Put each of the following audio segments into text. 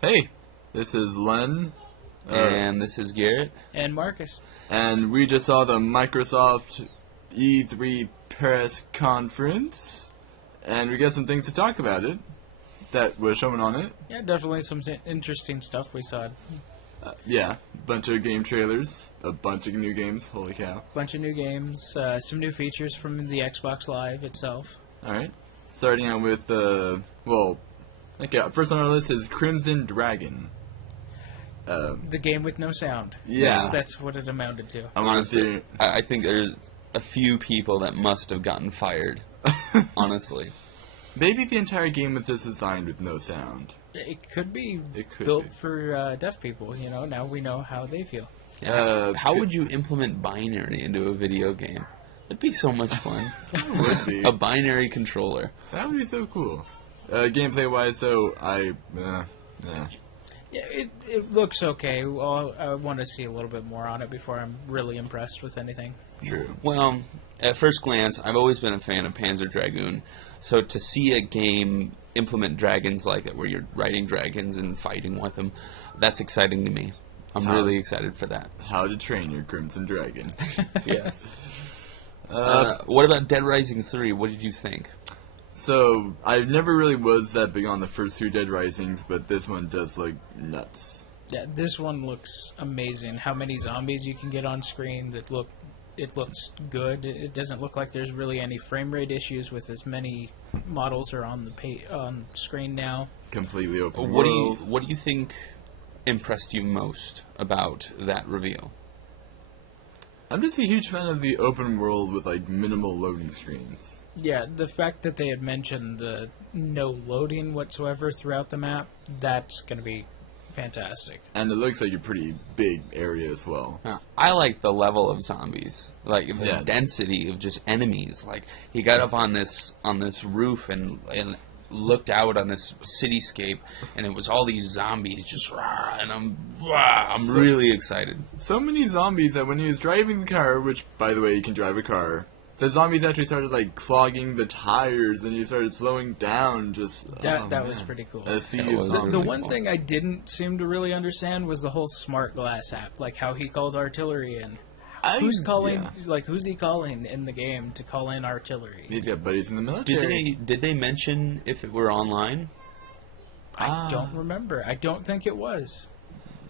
Hey, this is Len. And this is Garrett. And Marcus. And we just saw the Microsoft E3 press conference. And we got some things to talk about it that was shown on it. Yeah, definitely some interesting stuff we saw. Yeah, bunch of game trailers, a bunch of new games, holy cow. Bunch of new games, some new features from the Xbox Live itself. Alright, starting out with, first on our list is Crimson Dragon. The game with no sound. Yeah. That's what it amounted to. Honestly, I think there's a few people that must have gotten fired. Honestly. Maybe the entire game was just designed with no sound. It could be It built for deaf people, now we know how they feel. Yeah. How would you implement binary into a video game? That'd be so much fun. It would be. A binary controller. That would be so cool. Gameplay-wise, though, Yeah, it looks okay. I want to see a little bit more on it before I'm really impressed with anything. True. Well, at first glance, I've always been a fan of Panzer Dragoon. So to see a game implement dragons like that, where you're riding dragons and fighting with them, that's exciting to me. I'm really excited for that. How to Train Your Crimson Dragon. Yes. What about Dead Rising 3? What did you think? So, I never really was that big on the first two Dead Risings, but this one does look nuts. Yeah, this one looks amazing. How many zombies you can get on screen it looks good. It doesn't look like there's really any frame rate issues with as many models are on on screen now. Completely open What world. do you think impressed you most about that reveal? I'm just a huge fan of the open world with, minimal loading screens. Yeah, the fact that they had mentioned the no loading whatsoever throughout the map, that's going to be fantastic. And it looks like a pretty big area as well. I like the level of zombies, like the Yeah, density of just enemies. Like he got up on this roof and looked out on this cityscape, and it was all these zombies just and I'm really excited. So many zombies that when he was driving the car, which, by the way, you can drive a car, the zombies actually started, clogging the tires, and he started slowing down, That was pretty cool. A sea That of was zombies. The one thing I didn't seem to really understand was the whole smart glass app, like how he called artillery in. Who's calling? Yeah. Who's he calling in the game to call in artillery? He's got buddies in the military. Did they mention if it were online? I don't remember. I don't think it was.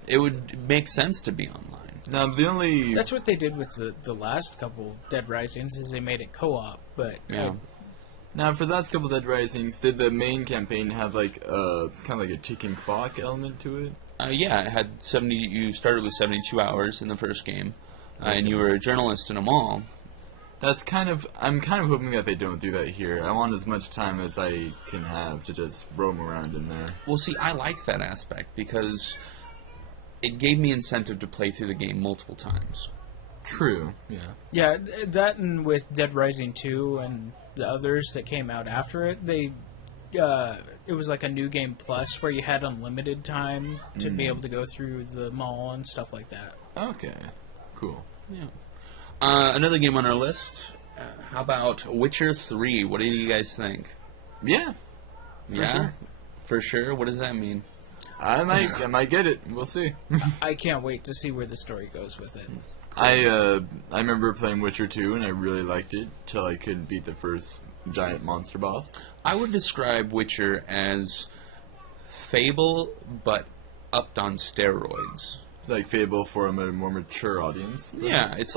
It would make sense to be online. Now, the only... That's what they did with the last couple Dead Risings, is they made it co-op. But Yeah. Now, for the last couple Dead Risings, did the main campaign have, a ticking clock element to it? Yeah, it had 70. You started with 72 hours in the first game, and you were a journalist in them all. I'm kind of hoping that they don't do that here. I want as much time as I can have to just roam around in there. Well, see, I liked that aspect because it gave me incentive to play through the game multiple times. True, yeah. yeah, that and with Dead Rising 2 and the others that came out after it, it was like a new game plus where you had unlimited time to be able to go through the mall and stuff like that. Okay, cool. Yeah. Another game on our list. How about Witcher 3? What do you guys think? Yeah, Yeah, for sure. What does that mean? I might get it. We'll see. I can't wait to see where the story goes with it. I remember playing Witcher 2 and I really liked it till I couldn't beat the first giant monster boss. I would describe Witcher as Fable, but upped on steroids. It's like Fable for a more mature audience. Yeah, it's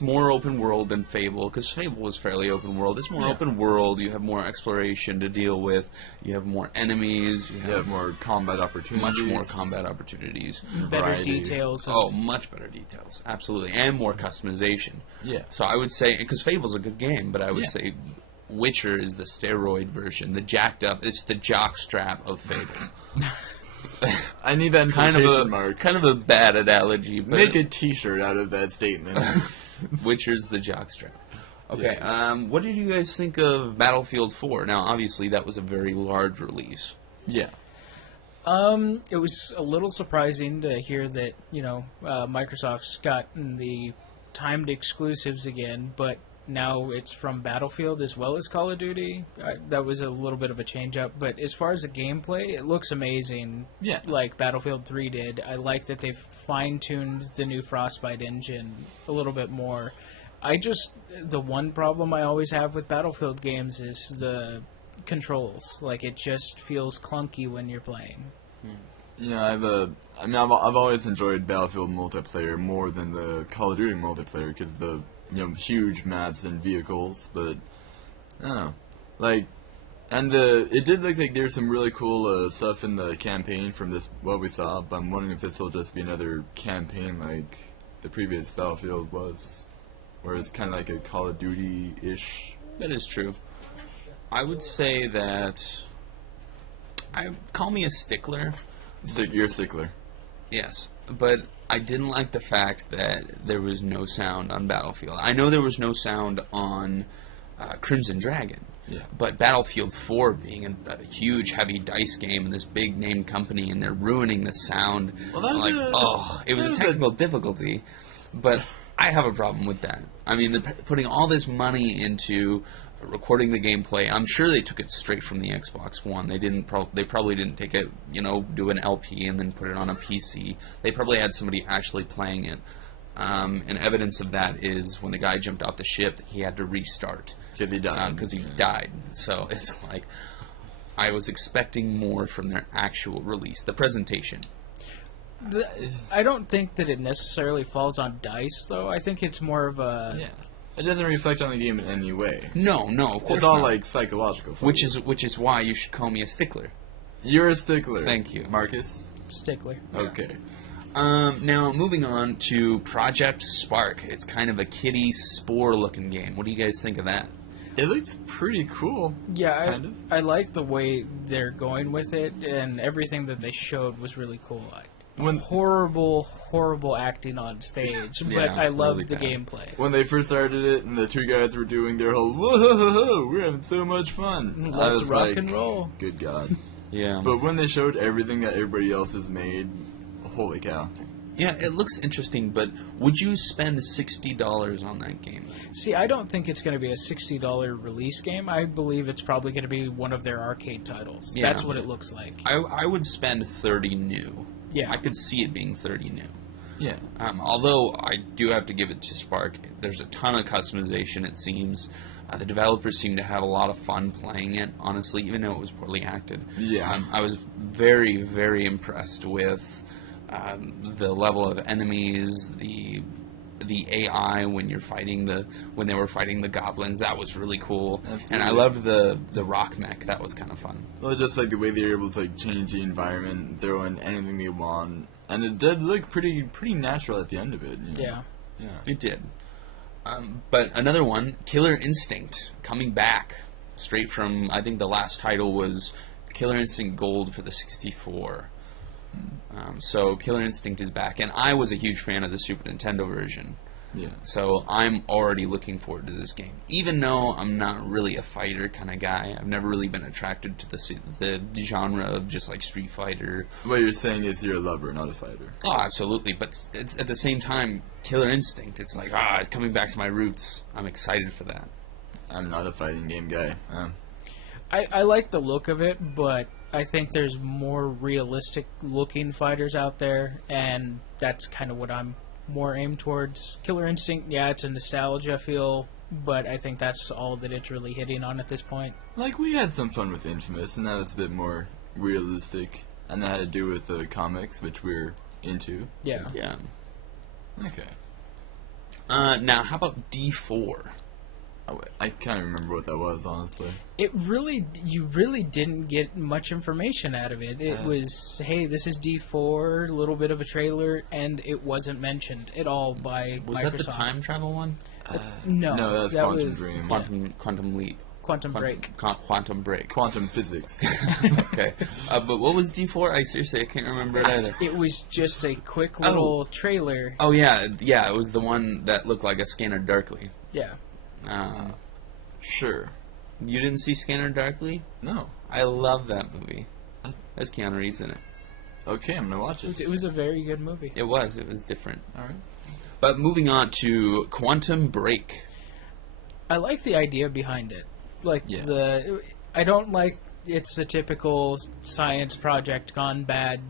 more open world than Fable, because Fable was fairly open world. It's more open world. You have more exploration to deal with. You have more enemies. You have more combat opportunities. much more combat opportunities. Better Variety. details. Oh, much better details. Absolutely. And more customization. Yeah. So I would say, because Fable's a good game, but I would say Witcher is the steroid version, the jacked up. It's the jock strap of Fable. I need that quotation mark. Kind of a bad analogy, but Make a T-shirt out of that statement. Witcher's the jockstrap. Okay, what did you guys think of Battlefield 4? Now, obviously, that was a very large release. Yeah. It was a little surprising to hear that, Microsoft's gotten the timed exclusives again, but now it's from Battlefield as well as Call of Duty. That was a little bit of a change up, but as far as the gameplay, it looks amazing. Yeah. Like Battlefield 3 did. I like that they've fine-tuned the new Frostbite engine a little bit more. The one problem I always have with Battlefield games is the controls. Like, it just feels clunky when you're playing. Yeah, I've always enjoyed Battlefield multiplayer more than the Call of Duty multiplayer because the huge maps and vehicles. But I don't know, like, and it did look like there's some really cool stuff in the campaign from what we saw. But I'm wondering if this will just be another campaign like the previous Battlefield was, where it's kind of like a Call of Duty-ish. That is true. I would say that call me a stickler. You're a stickler. Yes, but I didn't like the fact that there was no sound on Battlefield. I know there was no sound on Crimson Dragon. Yeah. But Battlefield 4 being a huge, heavy dice game and this big name company, and they're ruining the sound. Well, it was a technical difficulty, but I have a problem with that. I mean, they're putting all this money into recording the gameplay. I'm sure they took it straight from the Xbox One. They probably didn't take it, do an LP and then put it on a PC. They probably had somebody actually playing it. And evidence of that is when the guy jumped off the ship, he had to restart. Because he died. So it's like, I was expecting more from their actual release. The presentation. I don't think that it necessarily falls on DICE, though. I think it's more of a... Yeah. It doesn't reflect on the game in any way. No, of course It's all not. like psychological. Which is why you should call me a stickler. You're a stickler. Thank you. Marcus? Stickler. Okay. Now, moving on to Project Spark. It's kind of a kiddie spore-looking game. What do you guys think of that? It looks pretty cool. Yeah, kind of. I like the way they're going with it, and everything that they showed was really cool. Horrible acting on stage, but Yeah, I love really the bad. gameplay. When they first started it, and the two guys were doing their whole whoa, we're having so much fun. I Let's was rock like, and roll. Good God. Yeah. But when they showed everything that everybody else has made, holy cow. Yeah, it looks interesting, but would you spend $60 on that game? See, I don't think it's going to be a $60 release game. I believe it's probably going to be one of their arcade titles. Yeah. That's what it looks like. I would spend $30 new. Yeah. I could see it being $30 new. Yeah. Although I do have to give it to Spark. There's a ton of customization, it seems. The developers seem to have a lot of fun playing it, honestly, even though it was poorly acted. Yeah. I was very, very impressed with the level of enemies, the AI when they were fighting the goblins. That was really cool. Absolutely. And I loved the rock mech. That was kind of fun. Well, just like the way they were able to like change the environment, throw in anything they want, and it did look pretty natural at the end of it. Yeah. Yeah. It did. But another one, Killer Instinct, coming back straight from, I think the last title was Killer Instinct Gold for the 64. So Killer Instinct is back, and I was a huge fan of the Super Nintendo version. Yeah. So I'm already looking forward to this game. Even though I'm not really a fighter kind of guy, I've never really been attracted to the genre of just like Street Fighter. What you're saying is you're a lover, not a fighter. Oh, absolutely. But it's, at the same time, Killer Instinct, it's like, it's coming back to my roots. I'm excited for that. I'm not a fighting game guy. I like the look of it, but I think there's more realistic looking fighters out there, and that's kind of what I'm more aimed towards. Killer Instinct, yeah, it's a nostalgia feel, but I think that's all that it's really hitting on at this point. Like, we had some fun with Infamous, and that was a bit more realistic, and that had to do with the comics, which we're into. Yeah. Yeah. Okay. Now, how about D4? Oh, wait, I can't remember what that was, honestly. You really didn't get much information out of it. It was, hey, this is D4, a little bit of a trailer, and it wasn't mentioned at all by Was Microsoft. that the time travel one? No, No, that's that Quantum was Dream. Quantum Leap. Quantum Break. Quantum Break. Quantum physics. Okay. But what was D4? I can't remember it either. It was just a quick little trailer. Oh, yeah. It was the one that looked like a Scanner Darkly. Yeah. Sure. You didn't see Scanner Darkly? No. I love that movie. There's Keanu Reeves in it. Okay, I'm gonna watch it. It was a very good movie. It was different. Alright. But moving on to Quantum Break. I like the idea behind it. Like Yeah. I don't like it's a typical science project gone bad,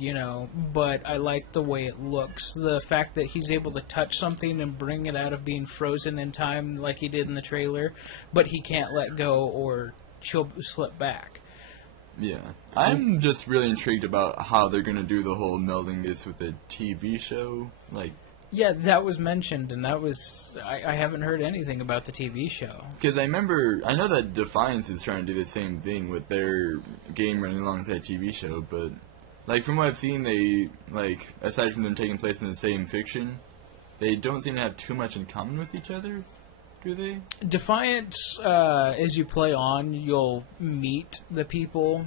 but I like the way it looks. The fact that he's able to touch something and bring it out of being frozen in time like he did in the trailer, but he can't let go or she'll slip back. Yeah. I'm just really intrigued about how they're going to do the whole melding this with a TV show. Like, Yeah, that was mentioned, and that was... I haven't heard anything about the TV show. because I know that Defiance is trying to do the same thing with their game running alongside a TV show, but, like, from what I've seen, they, like, aside from them taking place in the same fiction, they don't seem to have too much in common with each other, do they? Defiance, as you play on, you'll meet the people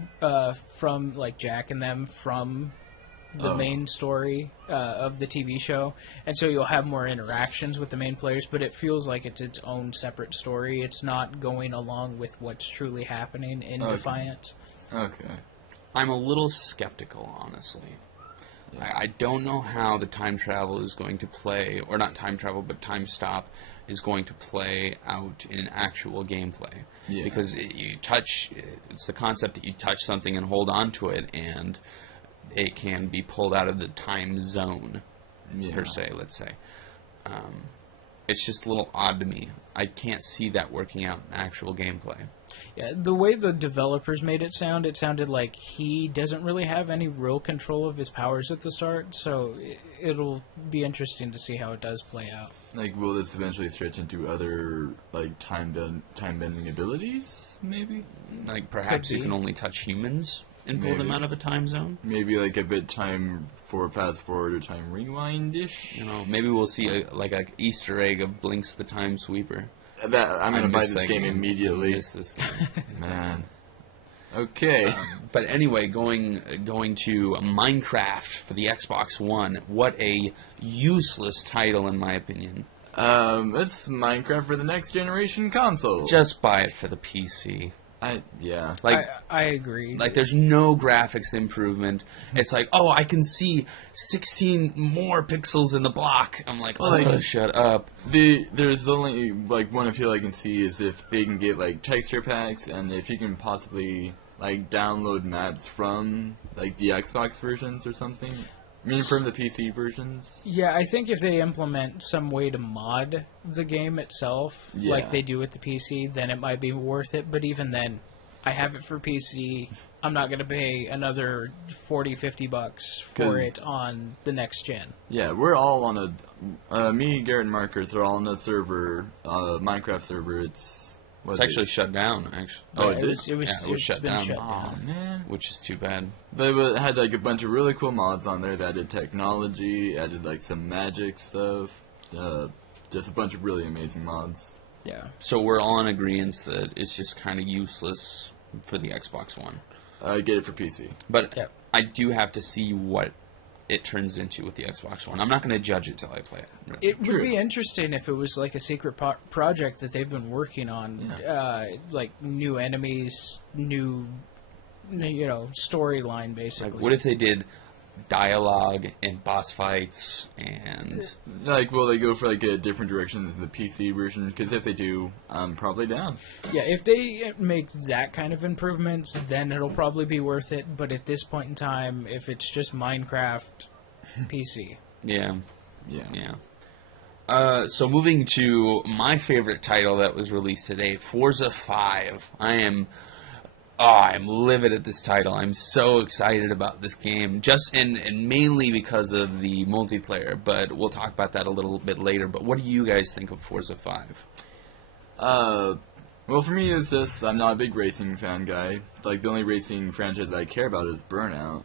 from, like, Jack and them from the main story of the TV show, and so you'll have more interactions with the main players, but it feels like it's its own separate story. It's not going along with what's truly happening in Defiance. Okay. I'm a little skeptical, honestly. Yeah. I don't know how the time travel is going to play, or not time travel, but time stop is going to play out in actual gameplay. Yeah. Because it's the concept that you touch something and hold on to it, and it can be pulled out of the time zone, per se, let's say. It's just a little odd to me. I can't see that working out in actual gameplay. Yeah, the way the developers made it sounded like he doesn't really have any real control of his powers at the start, so it'll be interesting to see how it does play out. Like, will this eventually stretch into other, like, time-bending abilities, maybe? Like, perhaps you be. can only touch humans and pull them Maybe. out of a time zone? Maybe, like, a bit time for fast forward or time rewind-ish? Maybe we'll see a Easter egg of Blinks the Time Sweeper. I'm going to buy miss this that game immediately. I miss this game. Man. Okay. But anyway, going to Minecraft for the Xbox One. What a useless title, in my opinion. It's Minecraft for the next generation console. Just buy it for the PC. Yeah. Like, I agree. Like, there's no graphics improvement. It's like, oh, I can see 16 more pixels in the block. I'm like, shut up. There's only, like, one appeal I can see is if they can get, like, texture packs, and if you can possibly, like, download maps from, like, the Xbox versions or something. I mean, from the PC versions. Yeah, I think if they implement some way to mod the game itself, like they do with the PC, then it might be worth it. But even then, I have it for PC. I'm not going to pay another $40-50 for it on the next gen. Yeah, we're all on me, Garrett, and Marcus are all on a server, Minecraft server. It's actually shut down, actually. Oh, Yeah, it was shut down. Oh, man. Which is too bad. But it had, like, a bunch of really cool mods on there that added technology, added, like, some magic stuff, just a bunch of really amazing mods. Yeah. So we're all in agreement that it's just kind of useless for the Xbox One. I get it for PC. But Yep. I do have to see what it turns into with the Xbox One. I'm not going to judge it till I play it. Really. It would be interesting if it was like a secret project that they've been working on, like new enemies, new storyline, basically. Like, what if they did dialogue and boss fights and... Like, will they go for, like, a different direction than the PC version? Because if they do, I'm probably down. Yeah, if they make that kind of improvements, then it'll probably be worth it. But at this point in time, if it's just Minecraft PC. Yeah. Yeah. So moving to my favorite title that was released today, Forza 5. I'm livid at this title. I'm so excited about this game, just and mainly because of the multiplayer, but we'll talk about that a little bit later. But what do you guys think of Forza 5? Well, for me, it's just, I'm not a big racing fan guy. Like, the only racing franchise I care about is Burnout.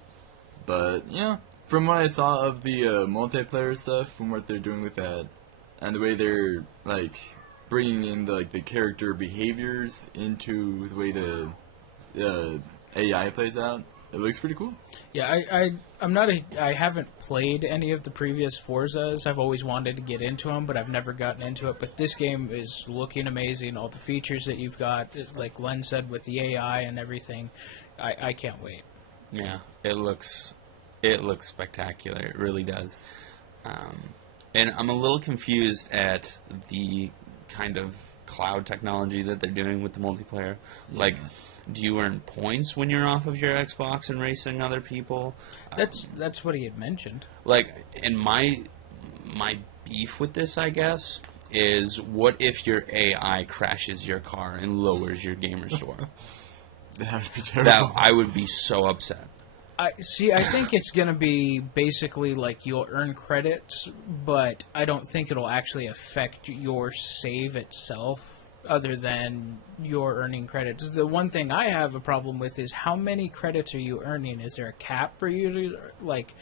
But, yeah, from what I saw of the multiplayer stuff, from what they're doing with that, and the way they're, like, bringing in the character behaviors into the way the AI plays out, it looks pretty cool. Yeah, I haven't played any of the previous Forzas. I've always wanted to get into them, but I've never gotten into it. But this game is looking amazing. All the features that you've got, like Len said, with the AI and everything, I can't wait. Yeah, it looks spectacular. It really does. And I'm a little confused at the kind of cloud technology that they're doing with the multiplayer. Like, do you earn points when you're off of your Xbox and racing other people? That's what he had mentioned. Like, and my beef with this, I guess, is what if your AI crashes your car and lowers your gamer score? That would be terrible. That I would be so upset. I think it's going to be basically like you'll earn credits, but I don't think it'll actually affect your save itself other than you're earning credits. The one thing I have a problem with is how many credits are you earning? Is there a cap for you to, like,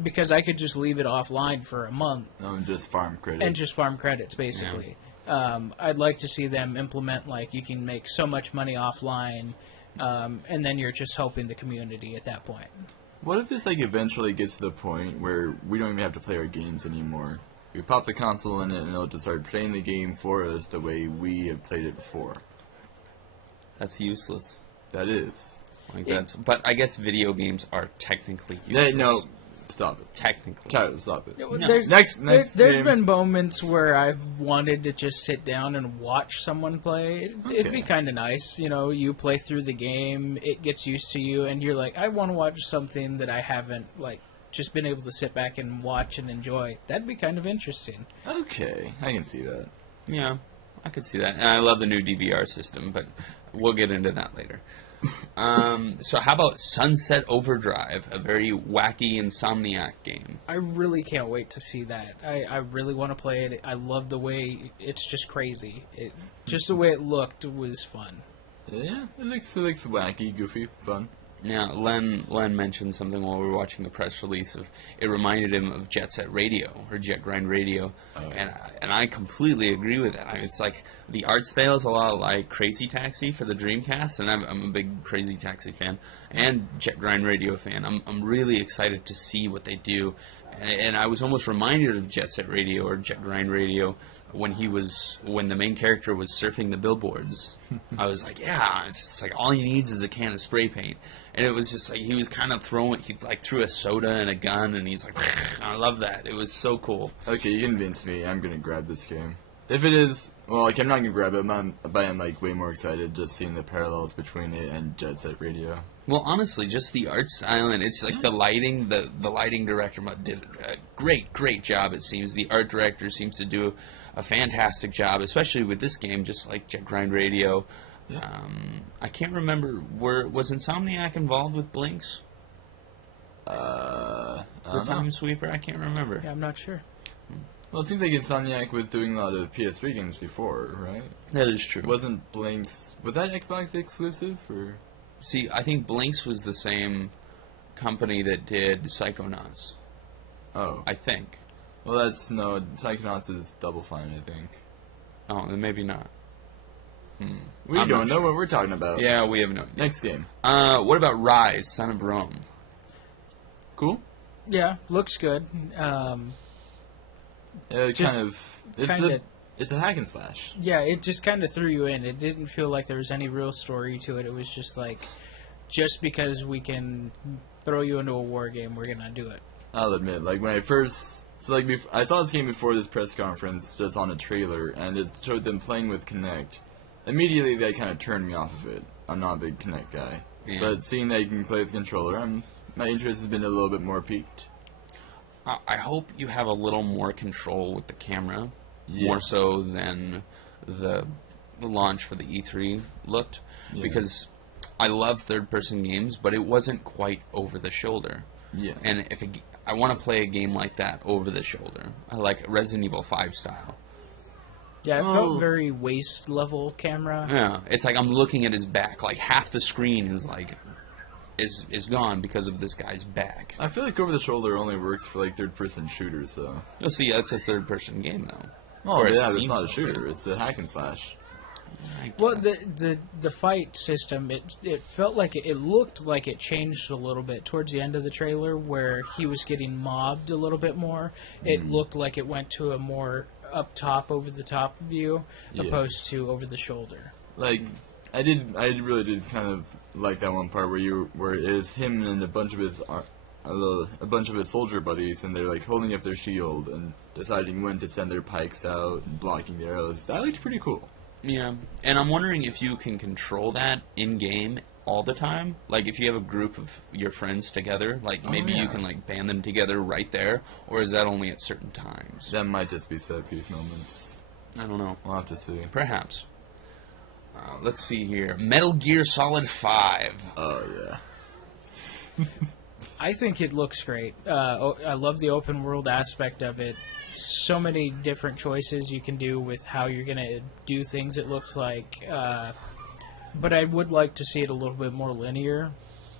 because I could just leave it offline for a month. And just farm credits. And just farm credits, basically. Yeah. I'd like to see them implement, like, you can make so much money offline, and then you're just helping the community at that point. What if this, like, eventually gets to the point where we don't even have to play our games anymore? We pop the console in it, and it'll just start playing the game for us the way we have played it before. That's useless. That is. Like but I guess video games are technically useless. No, stop it. Technically. Tyler, stop it. No. Next There's game. been moments where I've wanted to just sit down and watch someone play. It'd be kind of nice. You know, you play through the game, it gets used to you, and you're like, I want to watch something that I haven't, like, just been able to sit back and watch and enjoy. That'd be kind of interesting. Okay, I can see that. Yeah, I could see that. And I love the new DVR system, but we'll get into that later. So how about Sunset Overdrive, a very wacky Insomniac game? I really can't wait to see that. I really want to play it. I love the way it's just crazy. Just the way it looked was fun. Yeah, it looks wacky, goofy, fun. Now, Len mentioned something while we were watching the press release of it reminded him of Jet Set Radio or Jet Grind Radio, and I completely agree with that. I mean, it's like the art style is a lot like Crazy Taxi for the Dreamcast, and I'm a big Crazy Taxi fan and Jet Grind Radio fan. I'm really excited to see what they do, and I was almost reminded of Jet Set Radio or Jet Grind Radio when the main character was surfing the billboards. I was like, yeah, it's just like all he needs is a can of spray paint. And it was just like he was kind of he like threw a soda and a gun, and he's like, I love that. It was so cool. Okay, you convinced me. I'm gonna grab this game. If it is, well, like I'm not gonna grab it, but I'm like way more excited just seeing the parallels between it and Jet Set Radio. Well, honestly, just the art style and it's like the lighting. The lighting director did a great job. It seems the art director seems to do a fantastic job, especially with this game, just like Jet Grind Radio. Yeah. I can't remember. Was Insomniac involved with Blinks? The Time Sweeper? I can't remember. Yeah, I'm not sure. Well, it seems like Insomniac was doing a lot of PS3 games before, right? That is true. Wasn't Blinks... Was that Xbox exclusive, or...? See, I think Blinks was the same company that did Psychonauts. Oh. I think. Well, no, Psychonauts is Double Fine, I think. Oh, then maybe not. We don't know what we're talking about. Yeah, we have no idea. Next game. What about Rise, Son of Rome? Cool. Yeah, looks good. It's a hack and slash. Yeah, it just kind of threw you in. It didn't feel like there was any real story to it. It was just like, just because we can throw you into a war game, we're gonna do it. I'll admit, like when I first... So, like, I saw this game before this press conference, just on a trailer, and it showed them playing with Kinect. Immediately, that kind of turned me off of it. I'm not a big Kinect guy. Yeah. But seeing that you can play with a controller, my interest has been a little bit more piqued. I hope you have a little more control with the camera, more so than the launch for the E3 looked, because I love third-person games, but it wasn't quite over the shoulder. Yeah. And I want to play a game like that over the shoulder. I like Resident Evil 5 style. Yeah, it felt very waist-level camera. Yeah, it's like I'm looking at his back. Like, half the screen is like... is gone because of this guy's back. I feel like over the shoulder only works for like third-person shooters, though. Oh, see, that's a third-person game, though. Oh, yeah, it's not a shooter. It's a hack and slash. Well, the fight system, it felt like it looked like it changed a little bit towards the end of the trailer, where he was getting mobbed a little bit more. It looked like it went to a more up top, over the top view, opposed to over the shoulder. Like, I really did kind of like that one part where it is him and a bunch of his soldier buddies, and they're like holding up their shield and deciding when to send their pikes out and blocking the arrows. That looked pretty cool. Yeah, and I'm wondering if you can control that in-game all the time. Like, if you have a group of your friends together, like, maybe you can, like, band them together right there, or is that only at certain times? That might just be set-piece moments. I don't know. We'll have to see. Perhaps. Let's see here. Metal Gear Solid 5. Oh, yeah. I think it looks great. I love the open world aspect of it. So many different choices you can do with how you're going to do things, it looks like. But I would like to see it a little bit more linear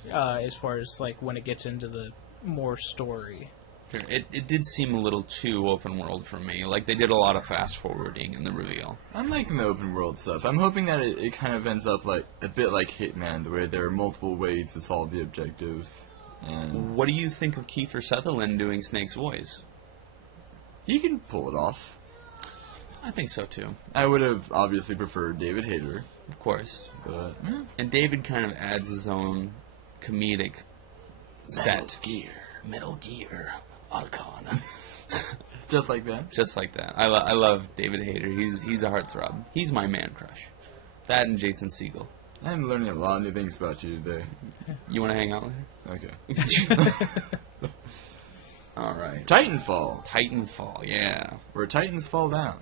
as far as like when it gets into the more story. Sure. It did seem a little too open world for me. Like, they did a lot of fast forwarding in the reveal. I'm liking the open world stuff. I'm hoping that it kind of ends up like a bit like Hitman, where there are multiple ways to solve the objective. And What do you think of Kiefer Sutherland doing Snake's voice? he can pull it off. I think so, too. I would have obviously preferred David Hayter, Of course. but And David kind of adds his own comedic set. Metal Gear, Metal Gear. Arcana. just like that. Just like that. I love David Hayter. He's a heartthrob. He's my man crush. That and Jason Segel. I'm learning a lot of new things about you today. You want to hang out Okay. later? All right. Titanfall, Titanfall, yeah. where Titans fall down.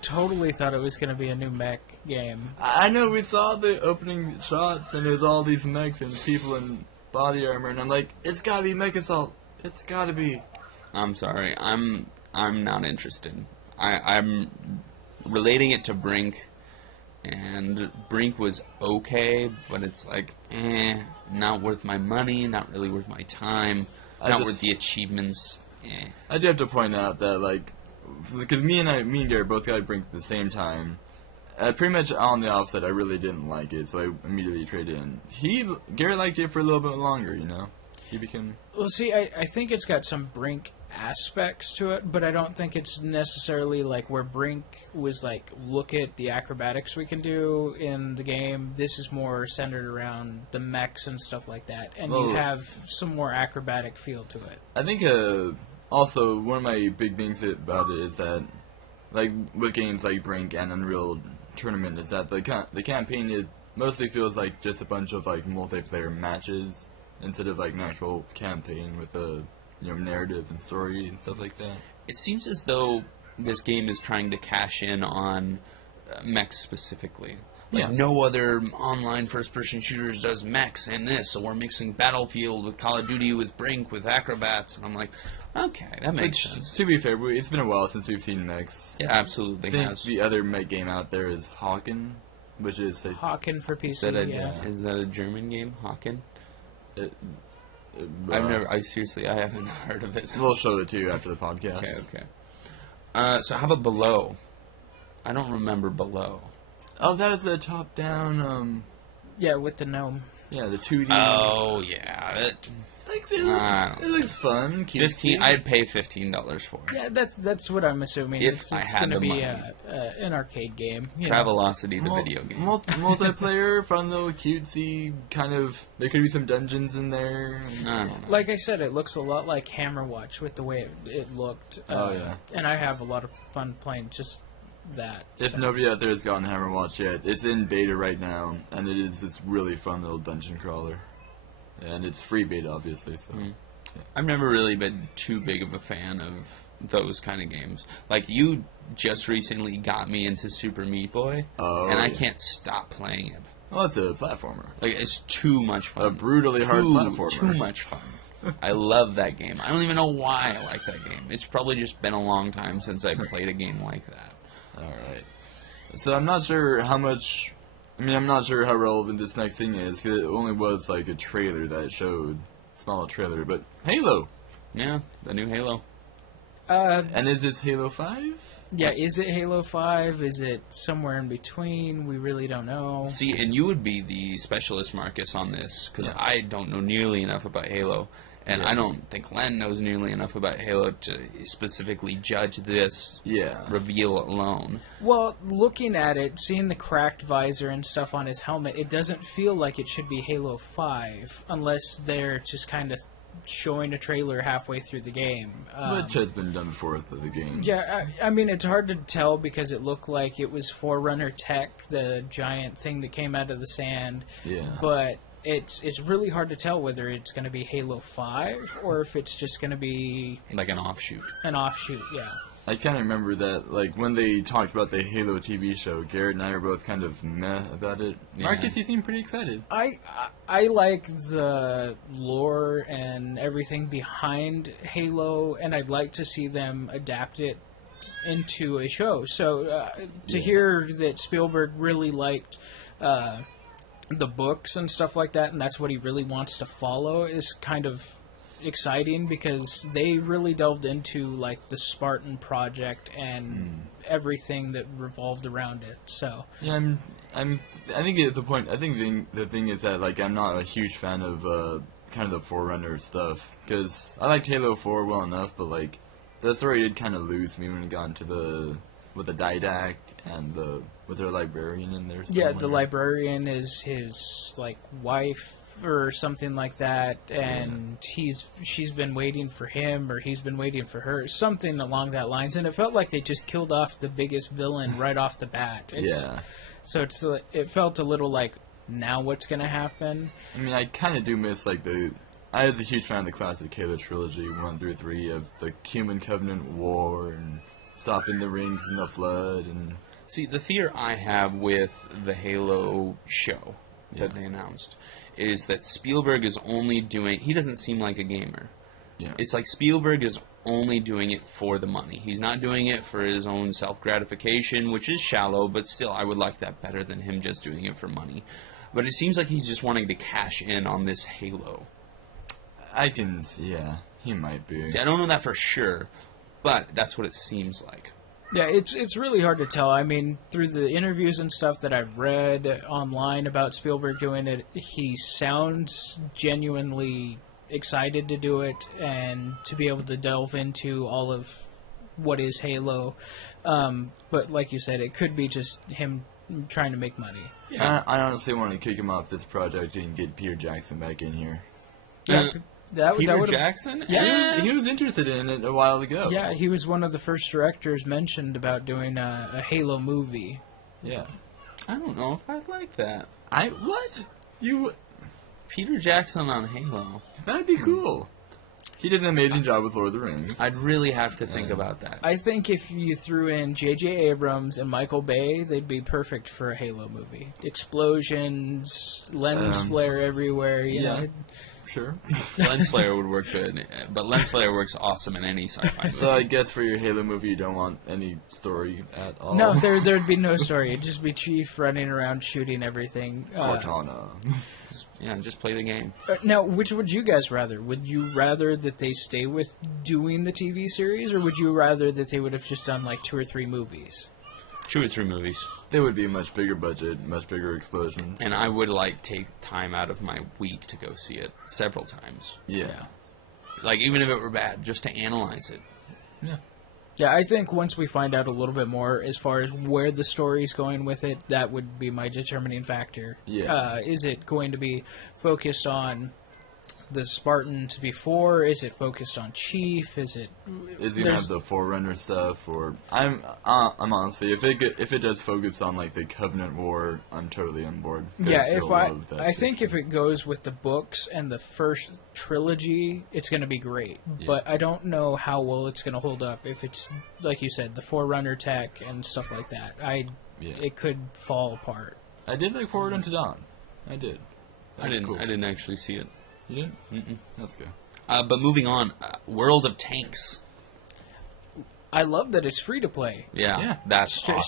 Totally thought it was going to be a new mech game. I know we saw the opening shots, and there's all these mechs and people in body armor, and I'm like, it's gotta be Mech Assault. It's gotta be. I'm sorry. I'm not interested. I'm relating it to Brink, and Brink was okay, but it's like, not worth my money, not really worth my time, not worth the achievements. I do have to point out that, like, because me and Garrett both got Brink at the same time. Pretty much on the offset, I really didn't like it, so I immediately traded in. Garrett liked it for a little bit longer, you know? He became... Well, see, I think it's got some Brink aspects to it, but I don't think it's necessarily like where Brink was like, look at the acrobatics we can do in the game. This is more centered around the mechs and stuff like that, and you have some more acrobatic feel to it. I think, also, one of my big things about it is that, like, with games like Brink and Unreal Tournament, is that the campaign, it mostly feels like just a bunch of, like, multiplayer matches instead of, like, an actual campaign with a, you know, narrative and story and stuff like that. It seems as though this game is trying to cash in on mechs specifically. Like, no other online first-person shooters does mechs and this, so we're mixing Battlefield with Call of Duty with Brink with acrobats, and I'm like, okay, that makes sense. To be fair, it's been a while since we've seen mechs. It absolutely I think has. the other mech game out there is Hawken, which is... Hawken for PC, Is that a German game, Hawken? I haven't heard of it. We'll show it to you after the podcast. Okay. So how about Below? I don't remember Below. Oh, that was the top-down, Yeah, with the gnome. Yeah, the 2D. Oh, yeah. It looks fun. 15. I'd pay $15 for it. Yeah, that's what I'm assuming. If it's I had going to the be money. an arcade game. You know. Travelocity, the video game. Multiplayer, fun little cutesy kind of. There could be some dungeons in there. I don't know. Like I said, it looks a lot like Hammerwatch with the way it looked. Yeah. And I have a lot of fun playing just that. If nobody out there has gotten Hammerwatch yet, it's in beta right now, and it is this really fun little dungeon crawler. And it's free beta, obviously. So, yeah. I've never really been too big of a fan of those kind of games. Like, you just recently got me into Super Meat Boy, and I can't stop playing it. Well, it's a platformer. Like, it's too much fun. A brutally hard platformer. Too much fun. I love that game. I don't even know why I like that game. It's probably just been a long time since I played a game like that. Alright. So I'm not sure how much... I'm not sure how relevant this next thing is, because it only was like a trailer that it showed. Small trailer, but Halo! Yeah, the new Halo. And is this Halo 5? Yeah, is it Halo 5? Is it somewhere in between? We really don't know. See, and you would be the specialist, Marcus, on this, because I don't know nearly enough about Halo. And I don't think Len knows nearly enough about Halo to specifically judge this reveal alone. Well, looking at it, seeing the cracked visor and stuff on his helmet, it doesn't feel like it should be Halo 5, unless they're just kind of showing a trailer halfway through the game. Which has been done before with the games. Yeah, I mean, it's hard to tell because it looked like it was Forerunner Tech, the giant thing that came out of the sand. Yeah. But it's really hard to tell whether it's going to be Halo 5 or if it's just going to be Like an offshoot. an offshoot, yeah. I kind of remember that, like, when they talked about the Halo TV show, Garrett and I were both kind of meh about it. Yeah. Marcus, you seem pretty excited. I like the lore and everything behind Halo, and I'd like to see them adapt it into a show. So to hear that Spielberg really liked the books and stuff like that, and that's what he really wants to follow, is kind of exciting because they really delved into like the Spartan project and everything that revolved around it. So Yeah, I think at the point. I think the thing is that like I'm not a huge fan of kind of the Forerunner stuff because I liked Halo 4 well enough, but like the story did kind of lose me when it got into the didact and with their librarian in there. yeah, the somewhere. librarian is his like wife or something like that, and she's been waiting for him or he's been waiting for her, something along that lines. And it felt like they just killed off the biggest villain right off the bat. So it felt a little like, now what's going to happen? I mean, I kind of do miss like I was a huge fan of the classic Halo trilogy 1 through 3 of the Human Covenant War and stopping the rings in the flood and. See, the fear I have with the Halo show that they announced is that Spielberg is only doing... He doesn't seem like a gamer. Yeah. It's like Spielberg is only doing it for the money. He's not doing it for his own self-gratification, which is shallow, but still, I would like that better than him just doing it for money. But it seems like he's just wanting to cash in on this Halo. He might be. See, I don't know that for sure, but that's what it seems like. Yeah, it's really hard to tell. I mean, through the interviews and stuff that I've read online about Spielberg doing it, he sounds genuinely excited to do it and to be able to delve into all of what is Halo. But like you said, it could be just him trying to make money. Yeah. I honestly want to kick him off this project and get Peter Jackson back in here. Yeah, Peter would've- Jackson? Yeah. He was interested in it a while ago. Yeah, he was one of the first directors mentioned about doing a Halo movie. Yeah. I don't know if I'd like that. What? Peter Jackson on Halo. That'd be cool. He did an amazing job with Lord of the Rings. I'd really have to think about that. I think if you threw in J.J. Abrams and Michael Bay, they'd be perfect for a Halo movie. Explosions, lens flare everywhere, you know. Sure. Lens flare would work good, but lens flare works awesome in any sci-fi movie. So I guess for your Halo movie, you don't want any story at all. No, there'd be no story. It'd just be Chief running around shooting everything. Cortana. Yeah, just play the game. Now, which would you guys rather? Would you rather that they stay with doing the TV series, or would you rather that they would have just done like 2 or 3 movies? 2 or 3 movies. They would be a much bigger budget, much bigger explosions. And I would, take time out of my week to go see it several times. Yeah. Like, even if it were bad, just to analyze it. Yeah. Yeah, I think once we find out a little bit more as far as where the story's going with it, that would be my determining factor. Yeah. Is it going to be focused on the Spartans before? Is it focused on Chief? Is it gonna have the Forerunner stuff? Or I'm honestly, if it does focus on like the Covenant War, I'm totally on board. Yeah, I think if it goes with the books and the first trilogy, it's going to be great. Yeah. But I don't know how well it's going to hold up if it's, like you said, the Forerunner tech and stuff like that. It could fall apart. I did like Forward Unto Dawn. I did. I didn't actually see it. You didn't? Mm-mm. That's good. But moving on, World of Tanks. I love that it's free to play. Yeah, that's awesome.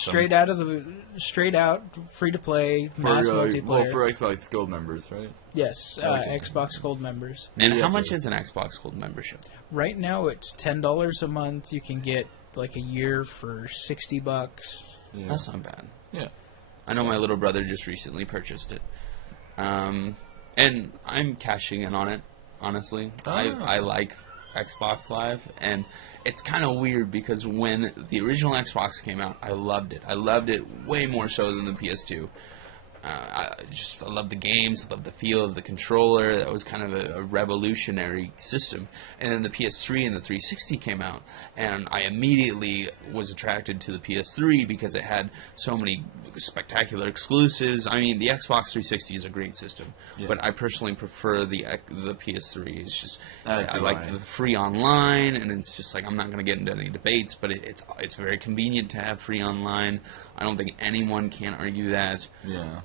Straight out, free to play, mass multiplayer. Well, for Xbox Gold members, right? Yes, Okay. Xbox Gold members. And Yeah, how for- much is an Xbox Gold membership? Right now, it's $10 a month. You can get like a year for $60. Yeah. That's not bad. Yeah. I know my little brother just recently purchased it. And I'm cashing in on it, honestly. I like Xbox Live, and it's kind of weird because when the original Xbox came out, I loved it. I loved it way more so than the PS2. I love the games, I love the feel of the controller. That was kind of a revolutionary system. And then the PS3 and the 360 came out, and I immediately was attracted to the PS3 because it had so many spectacular exclusives. I mean, the Xbox 360 is a great system, but I personally prefer the PS3. It's just I like the free online, and it's just like I'm not going to get into any debates, but it's very convenient to have free online. I don't think anyone can argue that. Yeah.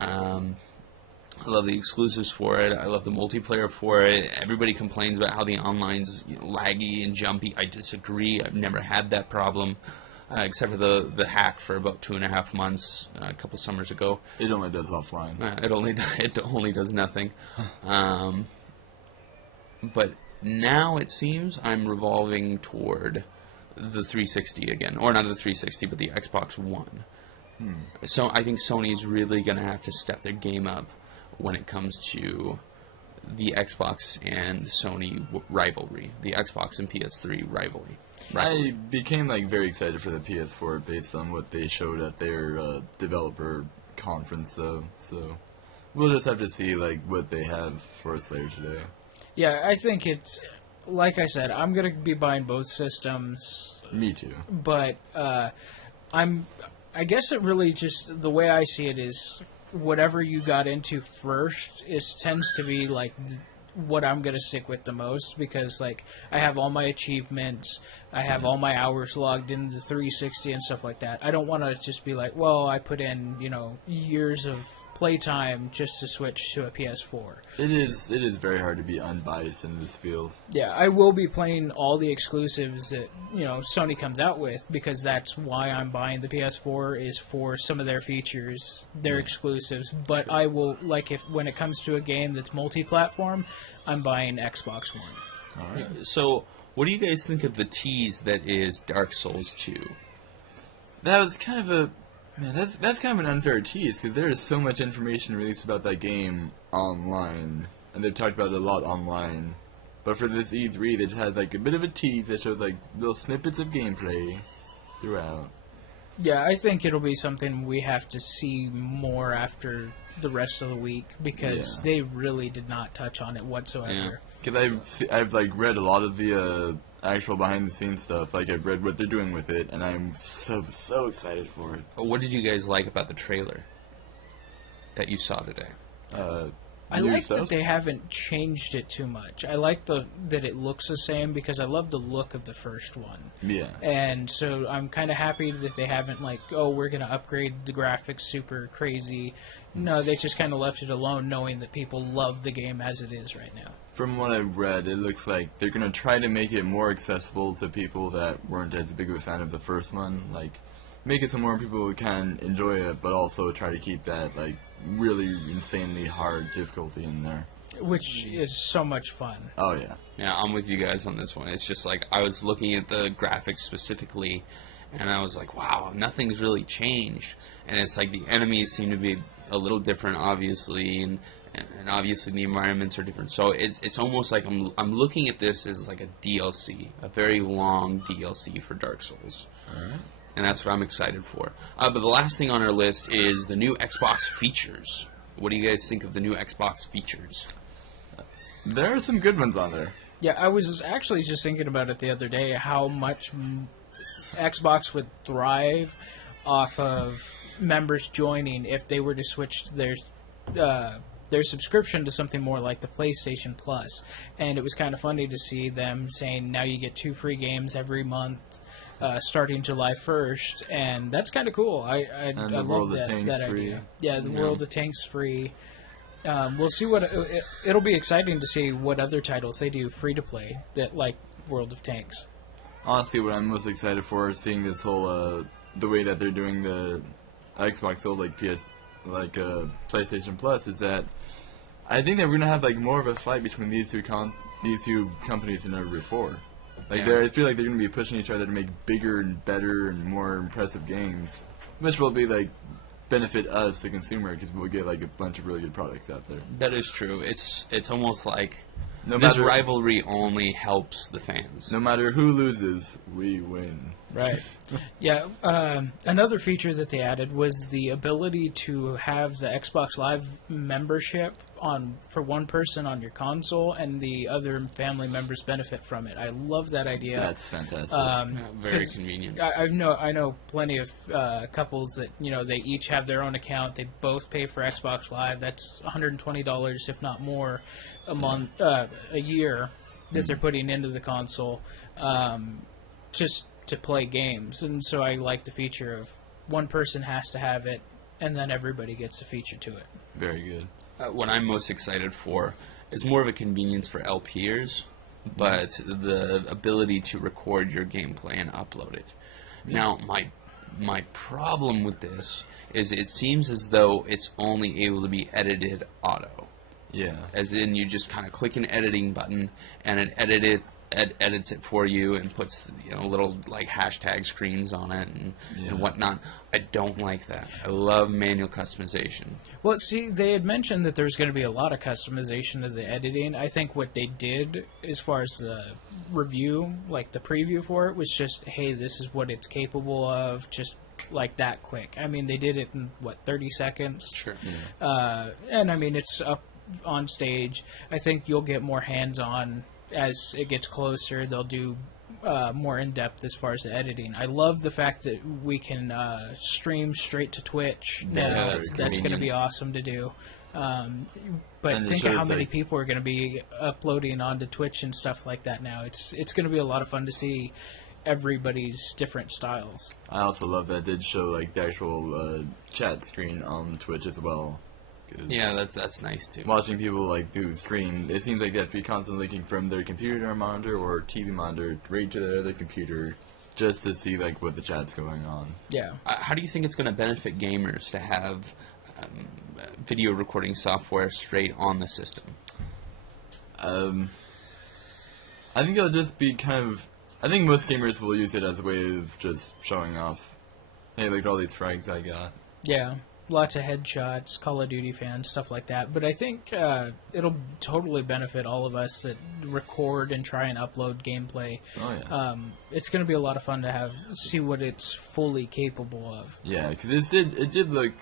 I love the exclusives for it. I love the multiplayer for it. Everybody complains about how the online's laggy and jumpy. I disagree. I've never had that problem, except for the hack for about 2.5 months a couple summers ago. It only does offline. It only does nothing. But now it seems I'm revolving toward the 360 again, or not the 360, but the Xbox One. So I think Sony's really going to have to step their game up when it comes to the Xbox and Sony rivalry, the Xbox and PS3 rivalry. I became very excited for the PS4 based on what they showed at their developer conference, though. So we'll just have to see what they have for us later today. Yeah, I think it's like I said. I'm gonna be buying both systems. Me too. But I guess it really just, the way I see it is, whatever you got into first tends to be what I'm going to stick with the most, because I have all my achievements, I have all my hours logged in the 360 and stuff like that. I don't want to just be I put in, years of playtime just to switch to a PS4. It is very hard to be unbiased in this field. Yeah, I will be playing all the exclusives that Sony comes out with, because that's why I'm buying the PS4, is for some of their features, their exclusives. But I will when it comes to a game that's multi-platform, I'm buying Xbox One. All right. So, what do you guys think of the tease that is Dark Souls 2? That was kind of that's kind of an unfair tease, because there is so much information released about that game online, and they've talked about it a lot online. But for this E3, they just had a bit of a tease that showed little snippets of gameplay throughout. Yeah, I think it'll be something we have to see more after the rest of the week, because they really did not touch on it whatsoever. Because I've read a lot of the actual behind the scenes stuff. I've read what they're doing with it, and I'm so excited for it. What did you guys like about the trailer that you saw today? I like that they haven't changed it too much. I like that it looks the same, because I love the look of the first one. Yeah. And so I'm kind of happy that they haven't we're going to upgrade the graphics super crazy. No, they just kind of left it alone, knowing that people love the game as it is right now. From what I've read, it looks like they're going to try to make it more accessible to people that weren't as big of a fan of the first one. Make it so more people can enjoy it, but also try to keep that, really insanely hard difficulty in there. Which is so much fun. Oh, yeah. Yeah, I'm with you guys on this one. It's just I was looking at the graphics specifically, and I was like, wow, nothing's really changed. And it's the enemies seem to be a little different, obviously, and obviously the environments are different. So it's almost like I'm looking at this as a DLC, a very long DLC for Dark Souls. All right. And that's what I'm excited for. But the last thing on our list is the new Xbox features. What do you guys think of the new Xbox features? There are some good ones on there. Yeah, I was actually just thinking about it the other day, how much Xbox would thrive off of members joining if they were to switch their subscription to something more like the PlayStation Plus. And it was kind of funny to see them saying, now you get 2 free games every month, starting July 1st, and that's kind of cool. I love that idea. Yeah, the World of Tanks free. We'll see it'll be exciting to see what other titles they do free to play that World of Tanks. Honestly, what I'm most excited for is seeing this whole the way that they're doing the Xbox Gold, PlayStation Plus, is that I think that we're gonna have more of a fight between these two companies than ever before. I feel like they're going to be pushing each other to make bigger and better and more impressive games, which will be benefit us, the consumer, because we'll get a bunch of really good products out there. That is true. It's almost this rivalry only helps the fans. No matter who loses, we win. Right. Yeah. Another feature that they added was the ability to have the Xbox Live membership for one person on your console, and the other family members benefit from it. I love that idea. That's fantastic. Very convenient. I know plenty of couples that they each have their own account. They both pay for Xbox Live. That's $120, if not more, a month, a year that they're putting into the console, just to play games. And so I like the feature of one person has to have it, and then everybody gets a feature to it. Very good. What I'm most excited for is more of a convenience for LPers, but the ability to record your gameplay and upload it. Now, my problem with this is it seems as though it's only able to be edited auto. Yeah. As in, you just kind of click an editing button, and it edits it for you and puts little like hashtag screens on it and whatnot. I don't like that. I love manual customization. Well, see, they had mentioned that there's going to be a lot of customization of the editing. I think what they did as far as the review, like the preview for it, was just, hey, this is what it's capable of, just like that quick. I mean, they did it in, 30 seconds? Sure. And I mean, it's up on stage. I think you'll get more hands-on as it gets closer. They'll do more in-depth as far as the editing. I love the fact that we can stream straight to Twitch now. That's going to be awesome to do. But think of how many people are going to be uploading onto Twitch and stuff like that now. It's going to be a lot of fun to see everybody's different styles. I also love that it did show the actual chat screen on Twitch as well. Yeah, that's nice too. Watching people do stream, it seems like they have to be constantly linking from their computer monitor or TV monitor right to their other computer just to see what the chat's going on. Yeah. How do you think it's going to benefit gamers to have video recording software straight on the system? I think it'll just be I think most gamers will use it as a way of just showing off. Hey, look at all these frags I got. Yeah. Lots of headshots, Call of Duty fans, stuff like that. But I think it'll totally benefit all of us that record and try and upload gameplay. Oh, yeah. It's going to be a lot of fun to see what it's fully capable of. Yeah, because it did look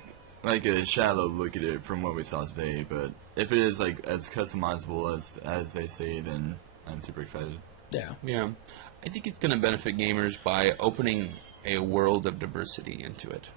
like a shallow look at it from what we saw today. But if it is as customizable as they say, then I'm super excited. Yeah. Yeah. I think it's going to benefit gamers by opening a world of diversity into it.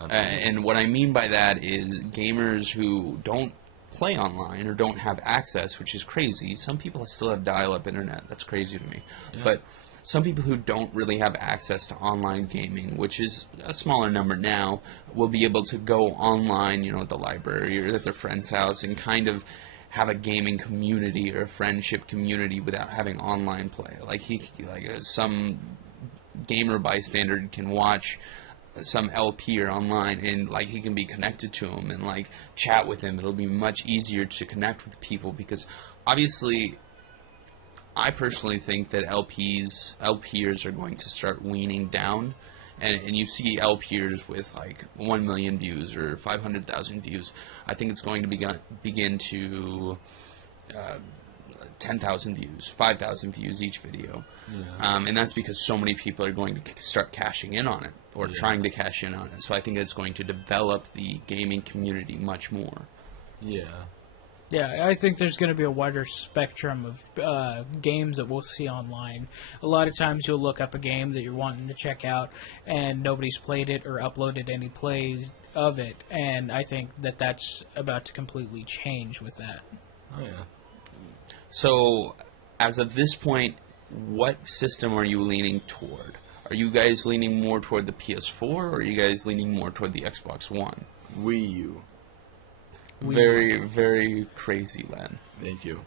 And what I mean by that is gamers who don't play online or don't have access, which is crazy. Some people still have dial-up internet. That's crazy to me. Yeah. But some people who don't really have access to online gaming, which is a smaller number now, will be able to go online, at the library or at their friend's house and kind of have a gaming community or a friendship community without having online play. Some gamer bystander can watch some LP or online and he can be connected to him and chat with him. It'll be much easier to connect with people because obviously I personally think that LPers are going to start weaning down and you see LPers with 1 million views or 500,000 views. I think it's going to begin to 10,000 views, 5,000 views each video. Yeah. And that's because so many people are going to start cashing in on it or trying to cash in on it. So I think it's going to develop the gaming community much more. Yeah. Yeah, I think there's going to be a wider spectrum of games that we'll see online. A lot of times you'll look up a game that you're wanting to check out and nobody's played it or uploaded any plays of it. And I think that's about to completely change with that. Oh, yeah. So, as of this point, what system are you leaning toward? Are you guys leaning more toward the PS4, or are you guys leaning more toward the Xbox One? Wii U. Very, very crazy, Len. Thank you.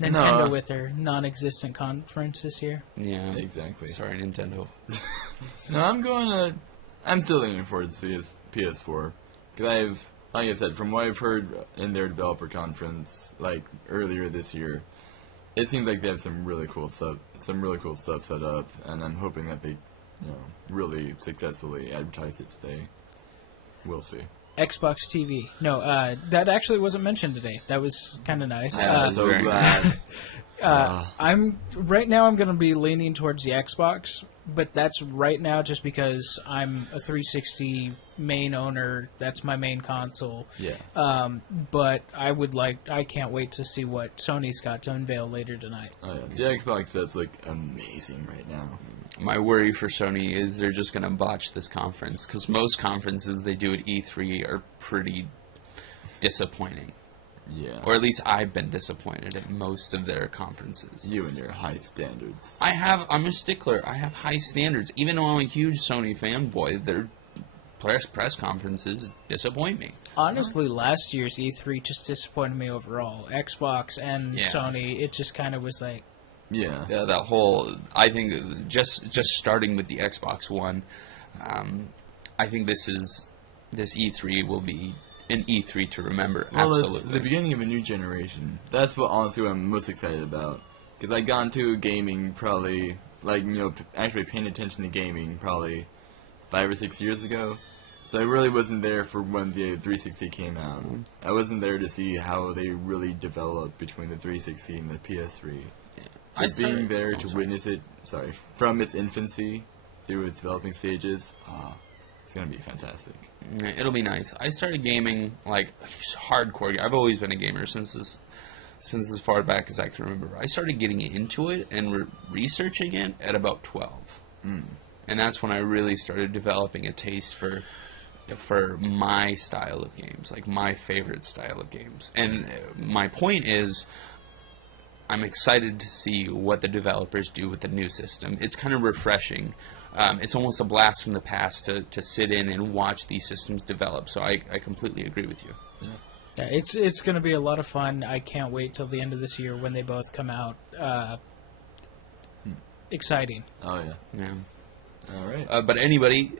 Nintendo with their non-existent conference this year. Yeah. Exactly. Sorry, Nintendo. No, I'm still leaning towards the PS4. Because like I said, from what I've heard in their developer conference, earlier this year, it seems like they have some really cool stuff set up, and I'm hoping that they, really successfully advertise it today. We'll see. Xbox TV. No, that actually wasn't mentioned today. That was kind of nice. I'm so glad. I'm right now. I'm going to be leaning towards the Xbox, but that's right now just because I'm a 360 main owner. That's my main console. Yeah. But I can't wait to see what Sony's got to unveil later tonight. Oh yeah. The Xbox does look amazing right now. My worry for Sony is they're just going to botch this conference, because most conferences they do at E3 are pretty disappointing. Yeah. Or at least I've been disappointed at most of their conferences. You and your high standards. I'm a stickler. I have high standards. Even though I'm a huge Sony fanboy, their press conferences disappoint me. Honestly, last year's E3 just disappointed me overall. Xbox and Sony, it just kind of was like... Yeah. Yeah, that whole... I think just starting with the Xbox One, I think this E3 will be an E3 to remember. Well, Absolutely. it's the beginning of a new generation. That's what honestly what I'm most excited about. Because I got into gaming probably, actually paying attention to gaming probably 5 or 6 years ago. So I really wasn't there for when the 360 came out. Mm-hmm. I wasn't there to see how they really developed between the 360 and the PS3. So being there to witness it, from its infancy through its developing stages, it's going to be fantastic. It'll be nice. I started gaming, hardcore. I've always been a gamer since as far back as I can remember. I started getting into it and researching it at about 12. Mm. And that's when I really started developing a taste for my style of games, like my favorite style of games. And my point is, I'm excited to see what the developers do with the new system. It's kind of refreshing. It's almost a blast from the past to sit in and watch these systems develop. So I completely agree with you. Yeah, it's going to be a lot of fun. I can't wait till the end of this year when they both come out. Exciting. Oh, yeah. Yeah. All right. But anyway,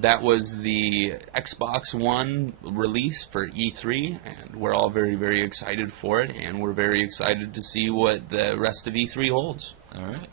that was the Xbox One release for E3, and we're all very, very excited for it, and we're very excited to see what the rest of E3 holds. All right.